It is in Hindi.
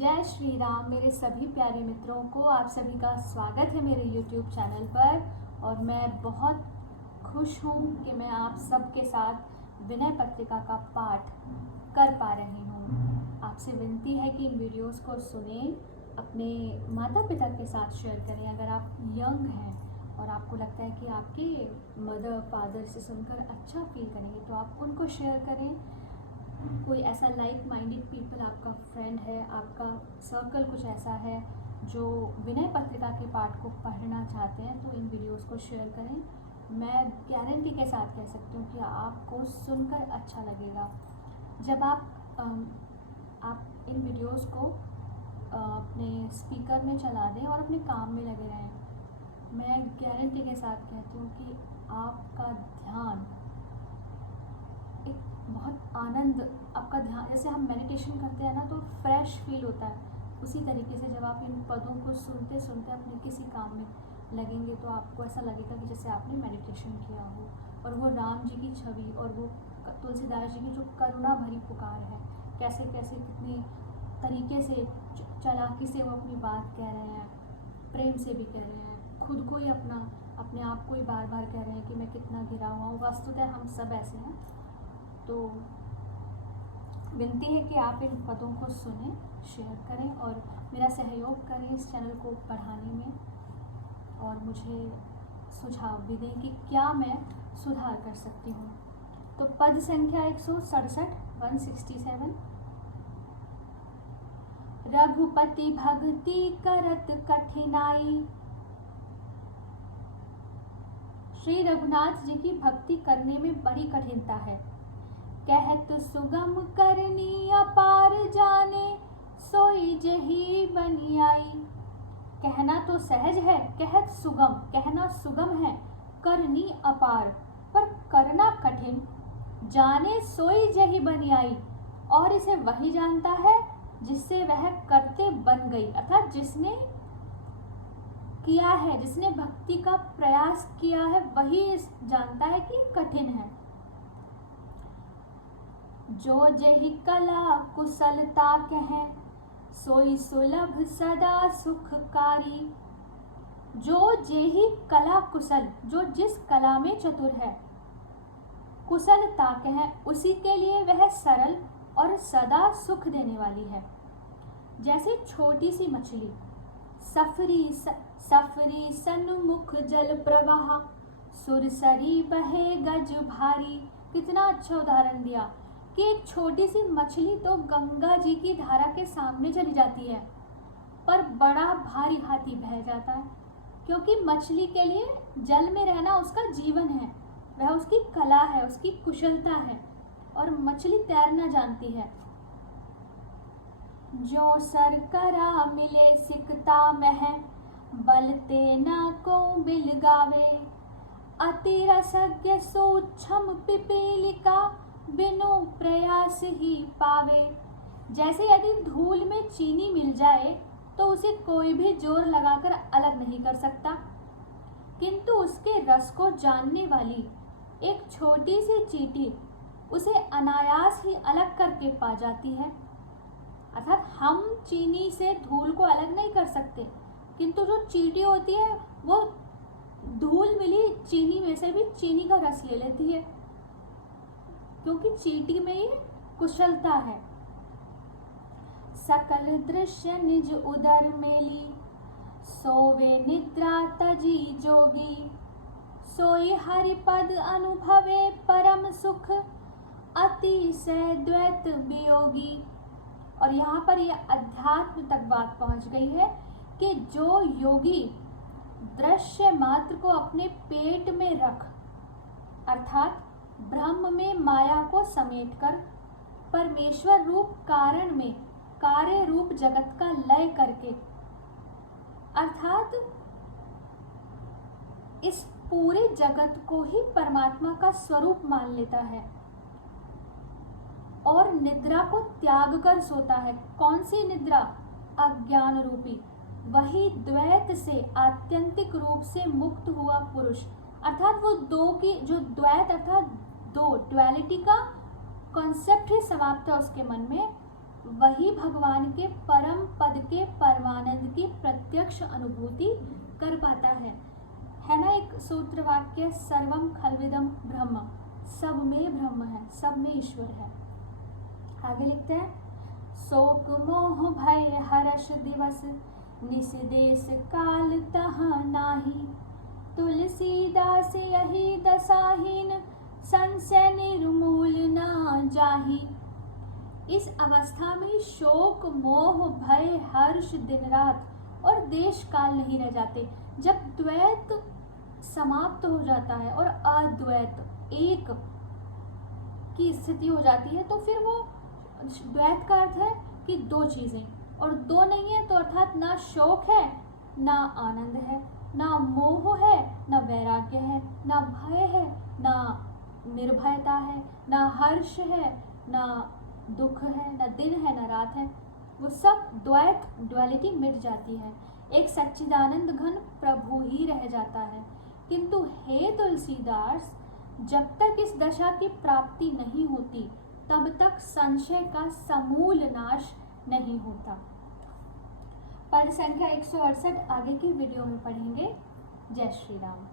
जय श्री राम। मेरे सभी प्यारे मित्रों को आप सभी का स्वागत है मेरे YouTube चैनल पर। और मैं बहुत खुश हूँ कि मैं आप सबके साथ विनय पत्रिका का पाठ कर पा रही हूँ। आपसे विनती है कि इन वीडियोस को सुनें, अपने माता पिता के साथ शेयर करें। अगर आप यंग हैं और आपको लगता है कि आपके मदर फादर से सुनकर अच्छा फील करेंगे तो आप उनको शेयर करें। कोई ऐसा लाइक माइंडेड पीपल आपका फ्रेंड है, आपका सर्कल कुछ ऐसा है जो विनय पत्रिका के पाठ को पढ़ना चाहते हैं तो इन वीडियोस को शेयर करें। मैं गारंटी के साथ कह सकती हूँ कि आपको सुनकर अच्छा लगेगा। जब आप इन वीडियोस को अपने स्पीकर में चला दें और अपने काम में लगे रहें, मैं गारंटी के साथ कहती हूँ कि आपका ध्यान एक बहुत आनंद, आपका ध्यान, जैसे हम मेडिटेशन करते हैं ना तो फ्रेश फील होता है, उसी तरीके से जब आप इन पदों को सुनते सुनते अपने किसी काम में लगेंगे तो आपको ऐसा लगेगा कि जैसे आपने मेडिटेशन किया हो। और वो राम जी की छवि और वो तुलसीदास जी की जो करुणा भरी पुकार है, कैसे कैसे कितने तरीके से चालाकी से वो अपनी बात कह रहे हैं, प्रेम से भी कह रहे हैं, खुद को ही अपने आप को ही बार बार कह रहे हैं कि मैं कितना गिरा हुआ हूँ। वस्तुतः हम सब ऐसे हैं। तो विनती है कि आप इन पदों को सुनें, शेयर करें और मेरा सहयोग करें इस चैनल को बढ़ाने में, और मुझे सुझाव भी दें कि क्या मैं सुधार कर सकती हूँ। तो पद संख्या 167 रघुपति भक्ति करत कठिनाई। श्री रघुनाथ जी की भक्ति करने में बड़ी कठिनता है। कहत सुगम करनी अपार जाने, सोई जही बनियाई। कहना तो सहज है, कहत सुगम, कहना सुगम है, करनी अपार पर करना कठिन। जाने सोई जही बनियाई, और इसे वही जानता है जिससे वह करते बन गई। अर्थात जिसने किया है, जिसने भक्ति का प्रयास किया है, वही जानता है कि कठिन है। जो जेहि कला कुशलता कहें, सोई सुलभ सदा सुखकारी। जो जेहि कला कुशल, जो जिस कला में चतुर है, कुशलता कहें, उसी के लिए वह सरल और सदा सुख देने वाली है। जैसे छोटी सी मछली, सफरी सन्मुख जल प्रवाह, सुरसरी बहे गज भारी। कितना अच्छा उदाहरण दिया कि एक छोटी सी मछली तो गंगा जी की धारा के सामने चली जाती है पर बड़ा भारी हाथी बह जाता है, क्योंकि मछली के लिए जल में रहना उसका जीवन है, वह उसकी कला है, उसकी कुशलता है, और मछली तैरना जानती है। जो सर करा मिले सिकता मह, बलते न को बिल गावे। अति रसज्ञ सूक्ष्म पिपीलिका, बिनु प्रयास ही पावे। जैसे यदि धूल में चीनी मिल जाए तो उसे कोई भी जोर लगाकर अलग नहीं कर सकता, किंतु उसके रस को जानने वाली एक छोटी सी चींटी उसे अनायास ही अलग करके पा जाती है। अर्थात हम चीनी से धूल को अलग नहीं कर सकते, किंतु जो चींटी होती है वो धूल मिली चीनी में से भी चीनी का रस ले लेती है, क्योंकि चींटी में ये कुशलता है। सकल दृश्य निज उदर मेली, सोवे निद्रा तजी जोगी। सोई हरिपद अनुभवे परम सुख, अति से द्वैत वियोगी। और यहाँ पर यह अध्यात्म तक बात पहुँच गई है कि जो योगी दृश्य मात्र को अपने पेट में रख, अर्थात ब्रह्म में माया को समेटकर परमेश्वर रूप कारण में कार्य रूप जगत का लय करके, अर्थात इस पूरे जगत को ही परमात्मा का स्वरूप मान लेता है और निद्रा को त्याग कर सोता है। कौन सी निद्रा? अज्ञान रूपी। वही द्वैत से आत्यंतिक रूप से मुक्त हुआ पुरुष, अर्थात वो दो की जो द्वैत अर्थात दो ड्युअलिटी का कॉन्सेप्ट ही समाप्त है उसके मन में, वही भगवान के परम प्रत्यक्ष अनुभूति कर पाता है ना। एक सूत्र वाक्य, सर्वम खल्विदम ब्रह्म, सब में ब्रह्म है, सब में ईश्वर है। आगे लिखते हैं, शोक मोह भय हर्ष दिवस, निस देश काल तहाँ नाही, तुलसीदास यही दशाहीन, संशय निर्मूल ना जाही। इस अवस्था में शोक मोह भय हर्ष दिन रात और देश काल नहीं रह जाते। जब द्वैत समाप्त हो जाता है और अद्वैत एक की स्थिति हो जाती है, तो फिर वो द्वैत का अर्थ है कि दो चीजें, और दो नहीं है तो अर्थात ना शोक है ना आनंद है, ना मोह है ना वैराग्य है, ना भय है ना निर्भयता है, ना हर्ष है ना दुख है, ना दिन है ना रात है। वो सब द्वैत ड्युअलिटी मिट जाती है। एक सच्चिदानंद घन प्रभु ही रह जाता है। किंतु हे तुलसीदास, जब तक इस दशा की प्राप्ति नहीं होती तब तक संशय का समूल नाश नहीं होता। पद संख्या 168 आगे की वीडियो में पढ़ेंगे। जय श्री राम।